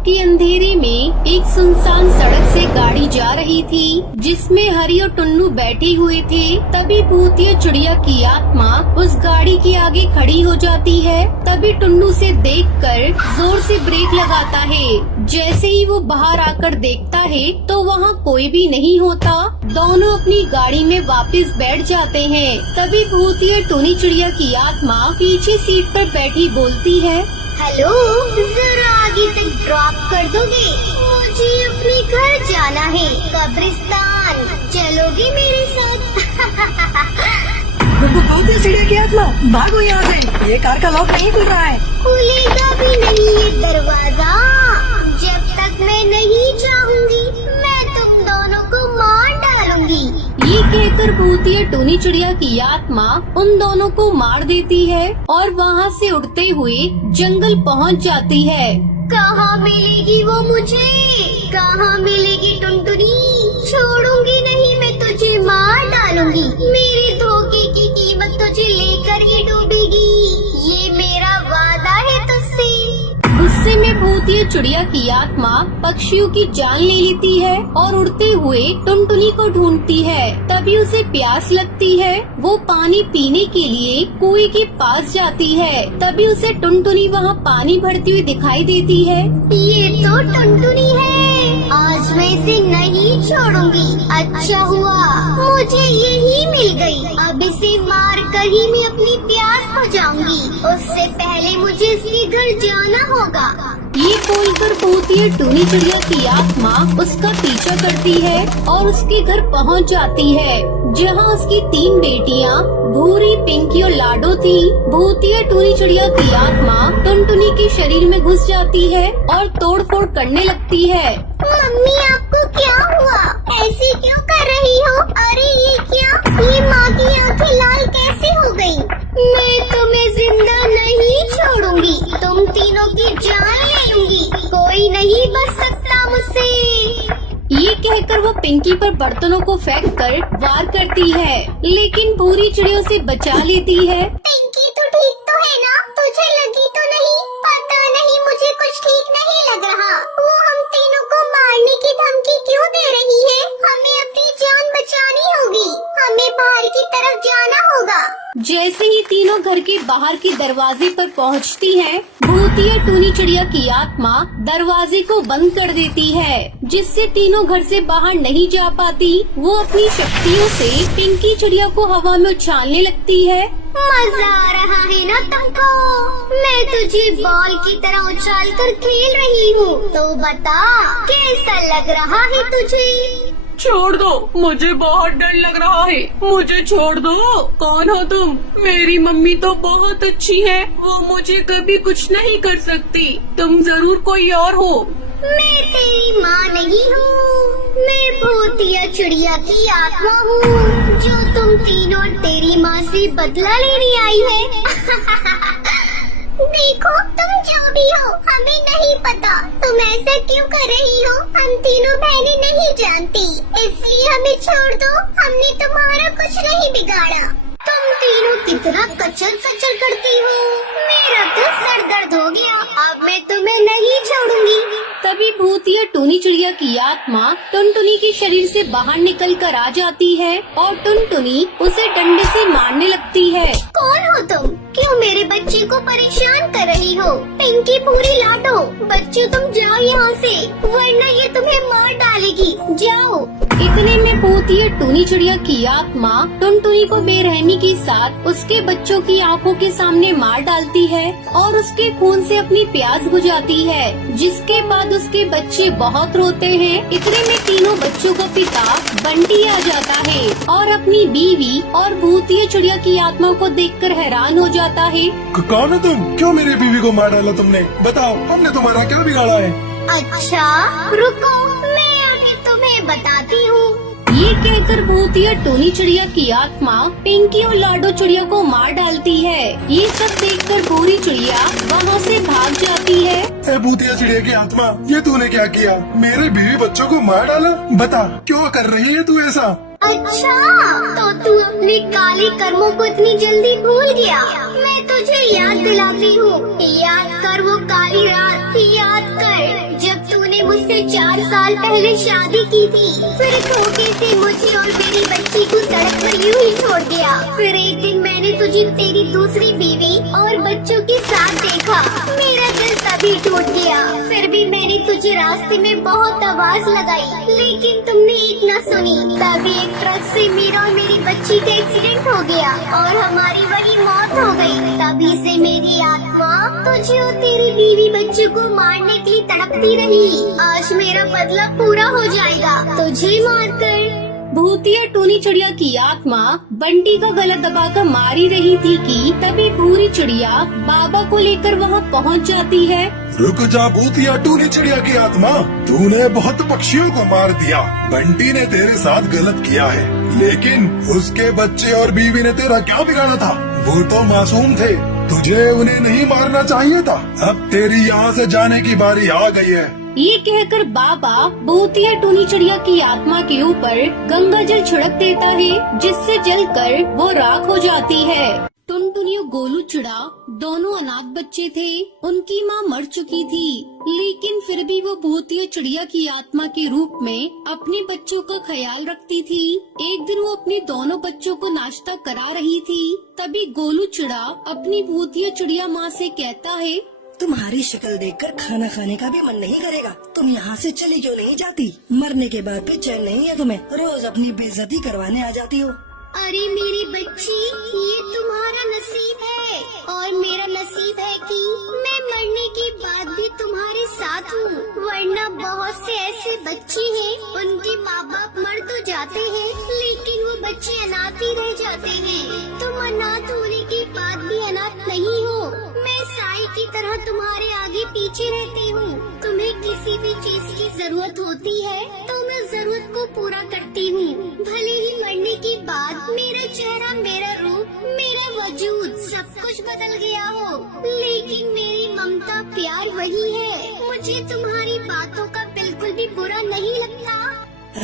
के अंधेरे में एक सुनसान सड़क से गाड़ी जा रही थी जिसमें हरी और टुन्नू बैठे हुए थे। तभी भूतिया चिड़िया की आत्मा उस गाड़ी के आगे खड़ी हो जाती है। तभी टुन्नू से देखकर जोर से ब्रेक लगाता है। जैसे ही वो बाहर आकर देखता है तो वहाँ कोई भी नहीं होता। दोनों अपनी गाड़ी में वापस बैठ जाते हैं। तभी भूतिया टोनी चिड़िया की आत्मा पीछे सीट पर बैठी बोलती है, हेलो, जरा आगे तक ड्रॉप कर दोगे? मुझे अपने घर जाना है, कब्रिस्तान। चलोगे मेरे साथ? भूतिया चिड़िया की आत्मा, भागो यहाँ से। ये कार का लॉक नहीं खुल रहा है। खुलेगा भी नहीं ये दरवाजा। जब तक मैं नहीं चाहूंगी मैं तुम दोनों को मार डालूंगी। ये कहकर भूतिया टोनी चिड़िया की आत्मा उन दोनों को मार देती है और वहाँ से उड़ते हुए जंगल पहुँच जाती है। कहाँ मिलेगी वो मुझे? कहाँ मिलेगी टुनटुनी? छोड़ूंगी नहीं, मैं तुझे मार डालूंगी। मेरे धोखे की कीमत तुझे लेकर ही डूबेगी। ये मेरा वादा है तुझसे। गुस्से में भूतिया चिड़िया की आत्मा पक्षियों की जान ले लेती है और उड़ते हुए टुनटुनी को ढूंढती है। तभी उसे प्यास लगती है। वो पानी पीने के लिए कुएं के पास जाती है। तभी उसे टुनटुनी वहाँ पानी भरती हुई दिखाई देती है। ये तो टुनटुनी है। आज मैं इसे नहीं छोड़ूंगी। अच्छा हुआ मुझे यही मिल गई। अब इसे मार कर ही मैं अपनी प्यास बुझाऊंगी। उससे पहले मुझे इसके घर जाना होगा। ये बोलकर भूतिया टोनी चिड़िया की आत्मा उसका पीछा करती है और उसके घर पहुंच जाती है, जहां उसकी 3 बेटियां भूरी, पिंकी और लाडो थी। भूतिया टोनी चिड़िया की आत्मा टुनटुनी के शरीर में घुस जाती है और तोड़फोड़ करने लगती है। मम्मी, आपको क्या हुआ? ऐसे क्यों कर रही हो? अरे ये क्या? ये माँ की आंखें लाल कैसे हो गई? मैं तुम्हें जिंदा नहीं छोड़ूंगी। तुम तीनों की जान ले लूंगी। कोई नहीं बच सकता मुझसे। ये कहकर वो पिंकी पर बर्तनों को फेंक कर वार करती है, लेकिन भूरी चिड़ियों से बचा लेती है। पिंकी, तू ठीक तो है ना? तुझे लगी तो नहीं? पता नहीं, मुझे कुछ ठीक नहीं लग रहा। वो हम तीनों को मारने की धमकी क्यों दे रही है? हमें अपनी जान बचानी होगी। हमें बाहर की तरफ जाना होगा। जैसे ही तीनों घर के बाहर के दरवाजे पर पहुंचती हैं, भूतिया टोनी चिड़िया की आत्मा दरवाजे को बंद कर देती है, जिससे तीनों घर से बाहर नहीं जा पाती। वो अपनी शक्तियों से पिंकी चिड़िया को हवा में उछालने लगती है। मजा आ रहा है ना तुमको? मैं तुझे बॉल की तरह उछाल कर खेल रही हूँ। तो बता, कैसा लग रहा है तुझे? छोड़ दो, मुझे बहुत डर लग रहा है। मुझे छोड़ दो। कौन हो तुम? मेरी मम्मी तो बहुत अच्छी है। वो मुझे कभी कुछ नहीं कर सकती। तुम जरूर कोई और हो। मैं तेरी माँ नहीं हूँ। मैं भूतिया चिड़िया की आत्मा हूँ, जो तुम तीनों तेरी माँ से बदला लेने आई है। देखो, तुम जो भी हो, हमें नहीं पता तुम ऐसा क्यों कर रही हो। हम तीनों बहनें नहीं जानती, इसलिए हमें छोड़ दो। हमने तुम्हारा कुछ नहीं बिगाड़ा। तुम तीनों कितना कचर कचर करती हो। मेरा तो सर दर्द हो गया। अब मैं तुम्हें नहीं छोड़ूंगी। तभी भूतिया टोनी चिड़िया की आत्मा टुनटुनी के शरीर से बाहर निकल कर आ जाती है और टुनटुनी उसे डंडे से मारने लगती है। कौन हो तुम? क्यों मेरे बच्चे को परेशान कर रही हो? पिंकी, पूरी लाडो, बच्चों तुम जाओ यहाँ से, वरना ये तुम्हें मार डालेगी। जाओ। इतने में भूतिया टोनी चिड़िया की आत्मा टुनटुनी को बेरहमी के साथ उसके बच्चों की आंखों के सामने मार डालती है और उसके खून से अपनी प्यास बुझाती है, जिसके बाद उसके बच्चे बहुत रोते हैं। इतने में तीनों बच्चों का पिता बंटी आ जाता है और अपनी बीवी और भूतिया चिड़िया की आत्मा को देखकर हैरान हो जाता है। कौन हो तुम? क्यों मेरी बीवी को मार डाला तुमने? बताओ, हमने तुम्हारा क्या बिगाड़ा है? अच्छा, रुको, मैं आगे तुम्हें बताती हूँ। ये कहकर भूतिया टोनी चिड़िया की आत्मा पिंकी और लाडो चिड़िया को मार डालती है। ये सब देखकर भूरी चिड़िया वहाँ से भाग जाती है। ए भूतिया चिड़िया की आत्मा, ये तूने क्या किया? मेरे बीवी बच्चों को मार डाला? बता, क्यों कर रही है तू ऐसा? अच्छा, तो तू अपने काले कर्मों को इतनी जल्दी भूल गया? मैं तुझे याद दिलाती हूँ। याद कर वो काली रात, याद कर जब मैंने 4 साल पहले शादी की थी। फिर धोखे से मुझे और मेरी बच्ची को सड़क पर यूं ही छोड़ दिया। फिर एक दिन मैंने तुझे तेरी दूसरी बीवी और बच्चों के साथ देखा। मेरा दिल तभी टूट गया। फिर भी मैंने तुझे रास्ते में बहुत आवाज लगाई, लेकिन तुमने एक न सुनी। तभी एक ट्रक से मेरा और मेरी बच्ची का एक्सीडेंट हो गया और हमारी वही मौत हो गई। तभी से मेरी आत्मा तुझे और तेरी बीवी बच्चों को मारने के लिए तड़पती रही। आज मेरा बदला पूरा हो जाएगा तुझे मारकर। भूतिया टूनी चिड़िया की आत्मा बंटी का गला दबाकर मार ही रही थी कि तभी पूरी चिड़िया बाबा को लेकर वहाँ पहुँच जाती है। रुक जा भूतिया टूनी चिड़िया की आत्मा, तूने बहुत पक्षियों को मार दिया। बंटी ने तेरे साथ गलत किया है, लेकिन उसके बच्चे और बीवी ने तेरा क्या बिगाड़ा था? वो तो मासूम थे, तुझे उन्हें नहीं मारना चाहिए था। अब तेरी यहाँ से जाने की बारी आ गई है। ये कहकर बाबा भूतिया टूनी चिड़िया की आत्मा के ऊपर गंगा जल छिड़क देता है, जिससे जलकर वो राख हो जाती है। टुनटुनी और गोलू चिड़ा दोनों अनाथ बच्चे थे। उनकी माँ मर चुकी थी, लेकिन फिर भी वो भूतिया चिड़िया की आत्मा के रूप में अपने बच्चों का ख्याल रखती थी। एक दिन वो अपने दोनों बच्चों को नाश्ता करा रही थी। तभी गोलू चिड़ा अपनी भूतिया चिड़िया माँ से कहता है, तुम्हारी शक्ल देखकर खाना खाने का भी मन नहीं करेगा। तुम यहाँ से चली क्यों नहीं जाती? मरने के बाद भी चैन नहीं है तुम्हें, रोज अपनी बेइज्जती करवाने आ जाती हो। अरे मेरी बच्ची, ये तुम्हारा नसीब है और मेरा नसीब है कि मैं मरने के बाद भी तुम्हारे साथ हूँ। वरना बहुत से ऐसे बच्चे हैं, उनके माँ बाप मर तो जाते हैं, लेकिन वो बच्चे अनाथ ही रह जाते हैं। तुम अनाथ होने के बाद भी अनाथ नहीं हो। मैं साई की तरह तुम्हारे आगे पीछे रहती हूँ। तुम्हें किसी भी चीज की जरूरत होती है तो मैं जरूरत को पूरा करती हूँ। भले ही मरने के बाद मेरा चेहरा, मेरा रूप, मेरा वजूद सब कुछ बदल गया हो, लेकिन मेरी ममता, प्यार वही है। मुझे तुम्हारी बातों का बिल्कुल भी बुरा नहीं लगता।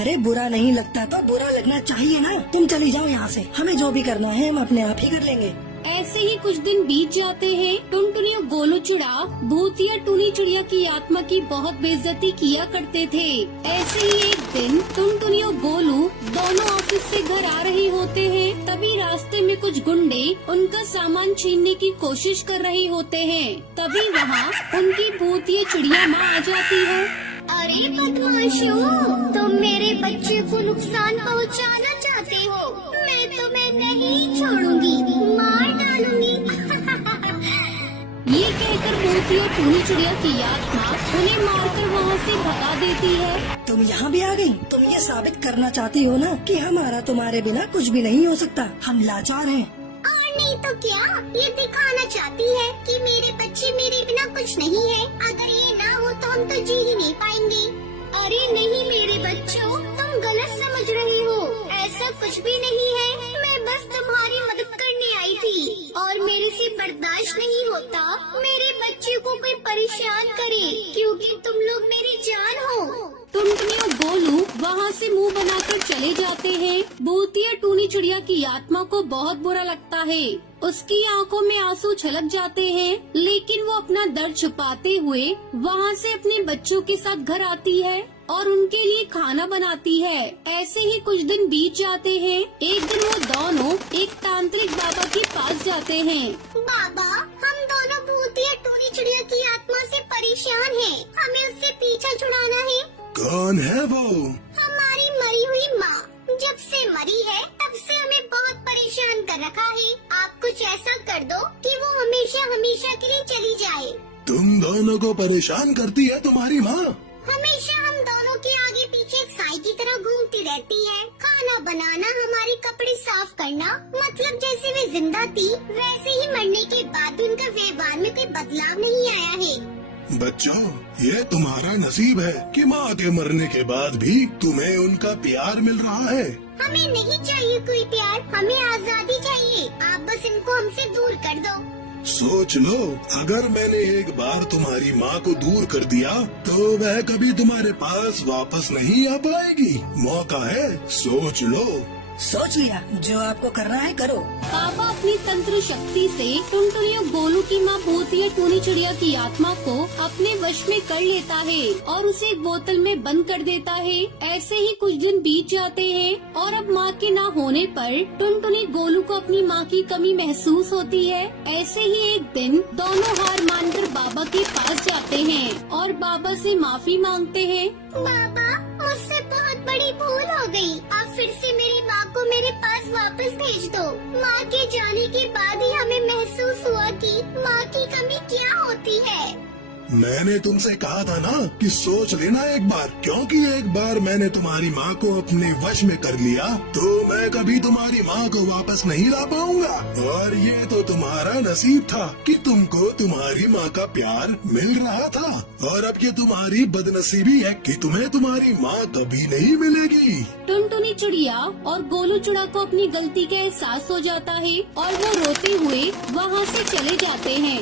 अरे बुरा नहीं लगता तो बुरा लगना चाहिए ना। तुम चली जाओ यहाँ से, हमें जो भी करना है हम अपने आप ही कर लेंगे। ऐसे ही कुछ दिन बीत जाते हैं। टुनटुनी और गोलू चिड़ा भूतिया टूनी चिड़िया की आत्मा की बहुत बेइज्जती किया करते थे। ऐसे ही एक दिन टुनटुनी और गोलू दोनों ऑफिस से घर आ रहे होते हैं। तभी रास्ते में कुछ गुंडे उनका सामान छीनने की कोशिश कर रहे होते हैं। तभी वहाँ उनकी भूतिया चिड़िया माँ आ जाती है। अरे बदमाशों, तुम मेरे बच्चे को नुकसान पहुंचाना चाहते हो। मैं तुम्हें नहीं छोड़ूंगी, मार डालूंगी। ये कहकर भूतिया टूनी चिड़िया की आत्मा उन्हें मारकर वहाँ से भगा देती है। तुम यहाँ भी आ गई। तुम ये साबित करना चाहती हो ना कि हमारा तुम्हारे बिना कुछ भी नहीं हो सकता। हम लाचार हैं। और नहीं तो क्या, ये दिखाना चाहती है कि मेरे बच्चे मेरे बिना कुछ नहीं है। अगर ये ना हो तो हम तो जी ही नहीं पाएंगे। अरे नहीं मेरे बच्चों, तुम गलत समझ रहे हो। ऐसा कुछ भी नहीं है। मैं बस तुम्हारी मदद करने आई थी और मेरे से बर्दाश्त नहीं होता मेरे बच्चे को कोई परेशान करे, क्योंकि तुम लोग मेरी जान हो। टुनटुनी और गोलू वहाँ से मुंह बनाकर चले जाते हैं। भूतिया टूनी चिड़िया की आत्मा को बहुत बुरा लगता है। उसकी आंखों में आंसू छलक जाते हैं, लेकिन वो अपना दर्द छुपाते हुए वहाँ से अपने बच्चों के साथ घर आती है और उनके लिए खाना बनाती है। ऐसे ही कुछ दिन बीत जाते हैं। एक दिन वो दोनों एक तांत्रिक बाबा के पास जाते हैं। बाबा, हम दोनों भूतिया टूनी चिड़िया की आत्मा से परेशान हैं। हमें उससे पीछा छुड़ाना है। कौन है वो? हमारी मरी हुई माँ जब से मरी है तब से हमें बहुत परेशान कर रखा है। आप कुछ ऐसा कर दो कि वो हमेशा हमेशा के लिए चली जाए। तुम दोनों को परेशान करती है तुम्हारी माँ? हमेशा हम दोनों के आगे पीछे एक साई की तरह घूमती रहती है। खाना बनाना, हमारे कपड़े साफ करना, मतलब जैसे वे जिंदा थी वैसे ही मरने के बाद भी उनका व्यवहार में कोई बदलाव नहीं आया है। बच्चों, ये तुम्हारा नसीब है कि माँ के मरने के बाद भी तुम्हें उनका प्यार मिल रहा है। हमें नहीं चाहिए कोई प्यार, हमें आजादी चाहिए। आप बस इनको हमसे दूर कर दो। सोच लो, अगर मैंने एक बार तुम्हारी माँ को दूर कर दिया तो वह कभी तुम्हारे पास वापस नहीं आ पाएगी। मौका है, सोच लो। सोच लिया, जो आपको करना है करो। बाबा अपनी तंत्र शक्ति से टुनटुनी और गोलू की माँ भूतिया टूनी चिड़िया की आत्मा को अपने वश में कर लेता है और उसे एक बोतल में बंद कर देता है। ऐसे ही कुछ दिन बीत जाते हैं और अब माँ के ना होने पर टुनटुनी गोलू को अपनी माँ की कमी महसूस होती है। ऐसे ही एक दिन दोनों हार मानकर बाबा के पास जाते हैं और बाबा से माफी मांगते हैं। बाबा, मुझसे बहुत बड़ी भूल हो गई। आप फिर से मेरी माँ को मेरे पास वापस भेज दो। माँ के जाने के बाद ही हमें महसूस हुआ कि माँ की कमी क्या होती है। मैंने तुमसे कहा था ना कि सोच लेना एक बार, क्योंकि एक बार मैंने तुम्हारी माँ को अपने वश में कर लिया तो मैं कभी तुम्हारी माँ को वापस नहीं ला पाऊंगा। और ये तो तुम्हारा नसीब था कि तुमको तुम्हारी माँ का प्यार मिल रहा था, और अब ये तुम्हारी बदनसीबी है कि तुम्हें तुम्हारी माँ कभी नहीं मिलेगी। टुनटुनी चिड़िया और गोलू चिड़ा को अपनी गलती का एहसास हो जाता है और वो रोते हुए वहाँ से चले जाते हैं।